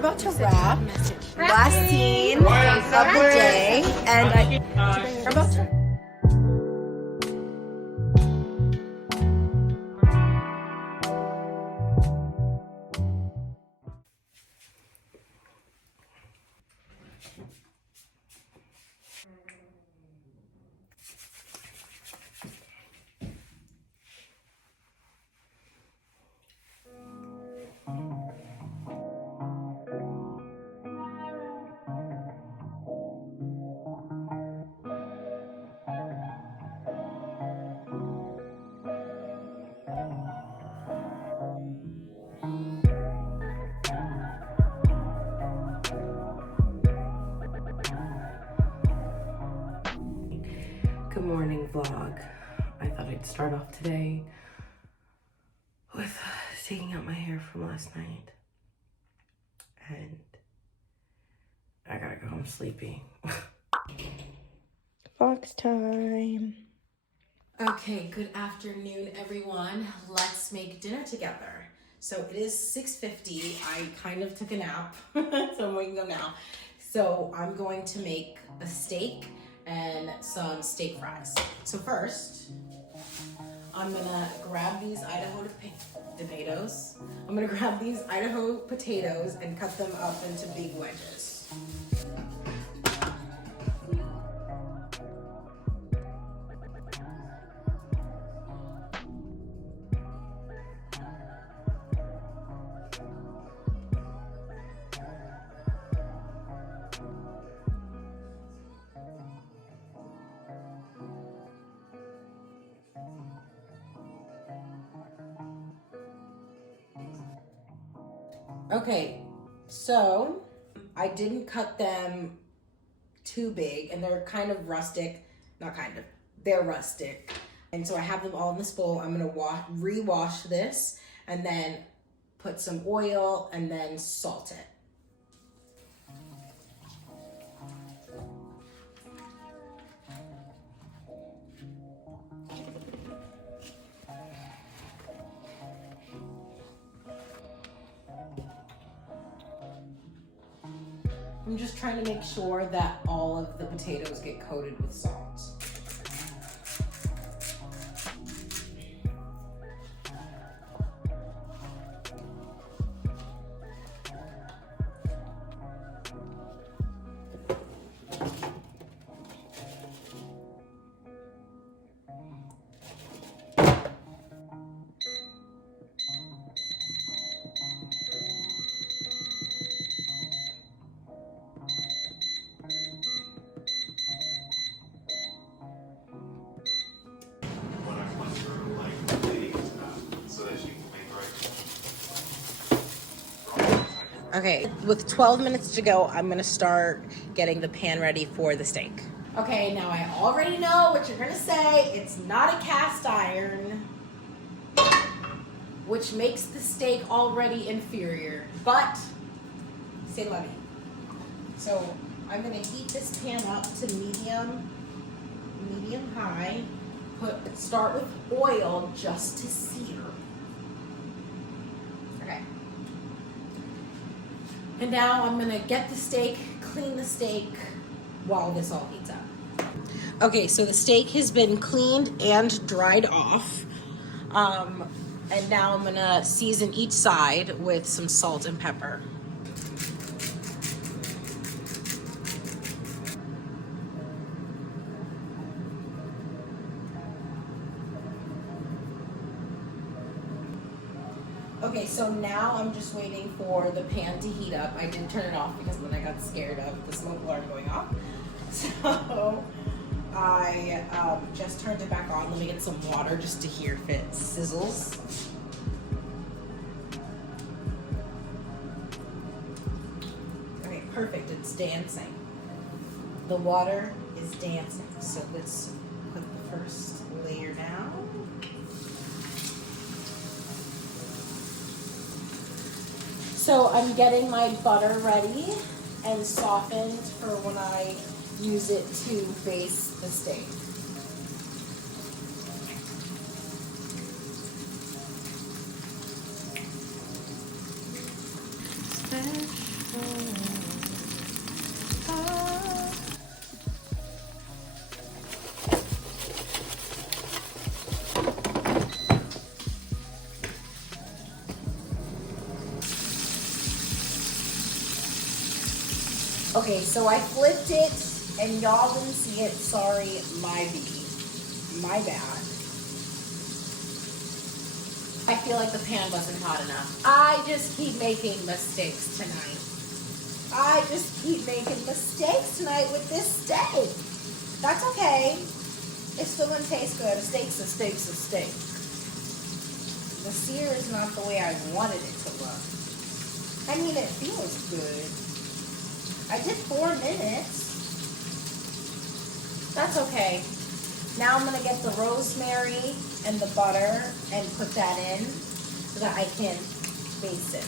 about to wrap. Last scene of the day, and we're about to. Good morning vlog. I thought I'd start off today with taking out my hair from last night. And I gotta go home sleepy. Fox time. Okay, good afternoon everyone. Let's make dinner together. So it is 6:50. I kind of took a nap, so I'm waking up now. So I'm going to make a steak and some steak fries. So first, I'm gonna grab these Idaho potatoes. I'm gonna grab these Idaho potatoes and cut them up into big wedges. Okay, so I didn't cut them too big and they're kind of rustic, not kind of, they're rustic. And so I have them all in this bowl. I'm gonna rewash this and then put some oil and then salt it. I'm just trying to make sure that all of the potatoes get coated with salt. Okay, with 12 minutes to go, I'm gonna start getting the pan ready for the steak. Okay, now I already know what you're gonna say. It's not a cast iron, which makes the steak already inferior, but c'est la vie. So I'm gonna heat this pan up to medium high. Start with oil just to sear. Okay. And now I'm gonna get the steak, clean the steak while this all heats up. Okay, so the steak has been cleaned and dried off. And now I'm gonna season each side with some salt and pepper. Okay, so now I'm just waiting for the pan to heat up. I did turn it off because then I got scared of the smoke alarm going off. So I just turned it back on. Let me get some water just to hear if it sizzles. Okay, perfect, it's dancing. The water is dancing. So let's put the first layer down. So I'm getting my butter ready and softened for when I use it to baste the steak. Special. Okay, so I flipped it and y'all didn't see it. Sorry, my bad. I feel like the pan wasn't hot enough. I just keep making mistakes tonight. I just keep making mistakes tonight with this steak. That's okay. It's still gonna taste good. A steak's a steak's a steak. The sear is not the way I wanted it to look. I mean, it feels good. I did 4 minutes. That's okay. Now I'm gonna get the rosemary and the butter and put that in so that I can baste it.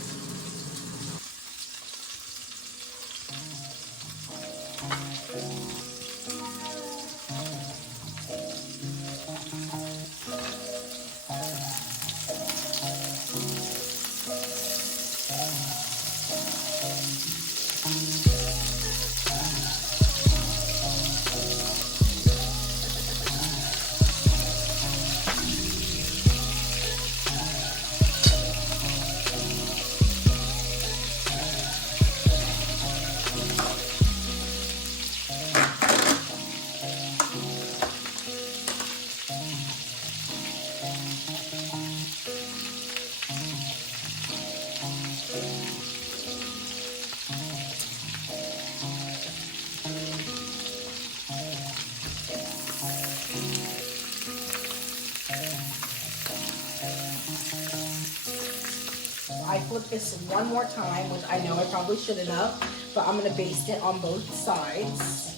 I flip this one more time, which I know I probably shouldn't have, but I'm gonna baste it on both sides.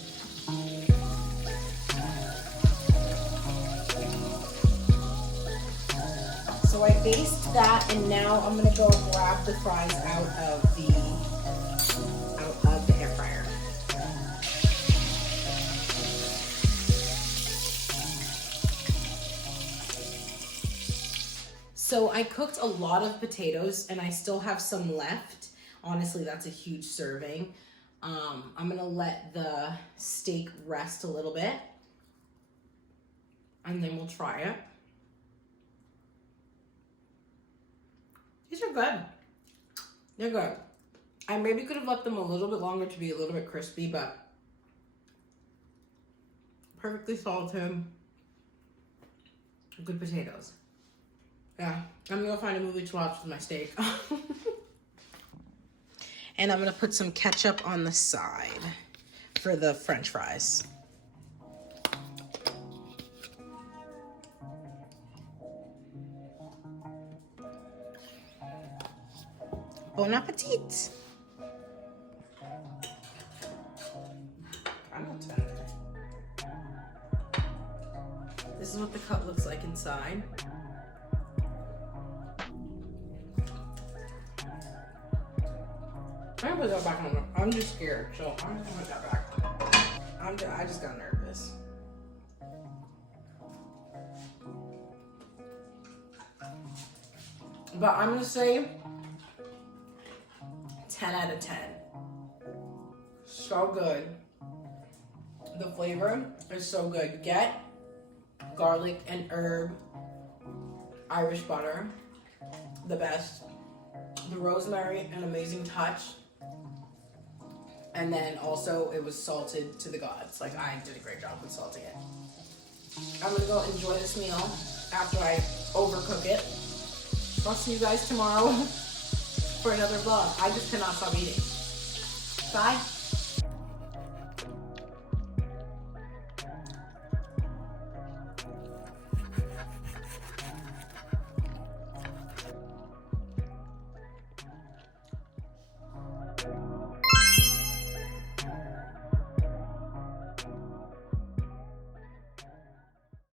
So I baste that, and now I'm gonna go grab the fries out of the air fryer. So I cooked a lot of potatoes and I still have some left. Honestly, that's a huge serving. I'm gonna let the steak rest a little bit and then we'll try it. These are good. They're good. I maybe could have left them a little bit longer to be a little bit crispy, but perfectly salted, good potatoes. Yeah, I'm gonna go find a movie to watch with my steak. And I'm gonna put some ketchup on the side for the French fries. Bon appetit. I'm not tender. This is what the cut looks like inside. I'm gonna put that back on. I'm just scared, so I'm just gonna put that back. I just got nervous. But I'm gonna say 10 out of 10. So good. The flavor is so good. Get garlic and herb, Irish butter, the best. The rosemary, an amazing touch. And then also it was salted to the gods. Like, I did a great job with salting it. I'm gonna go enjoy this meal after I overcook it. I'll see you guys tomorrow for another vlog. I just cannot stop eating. Bye.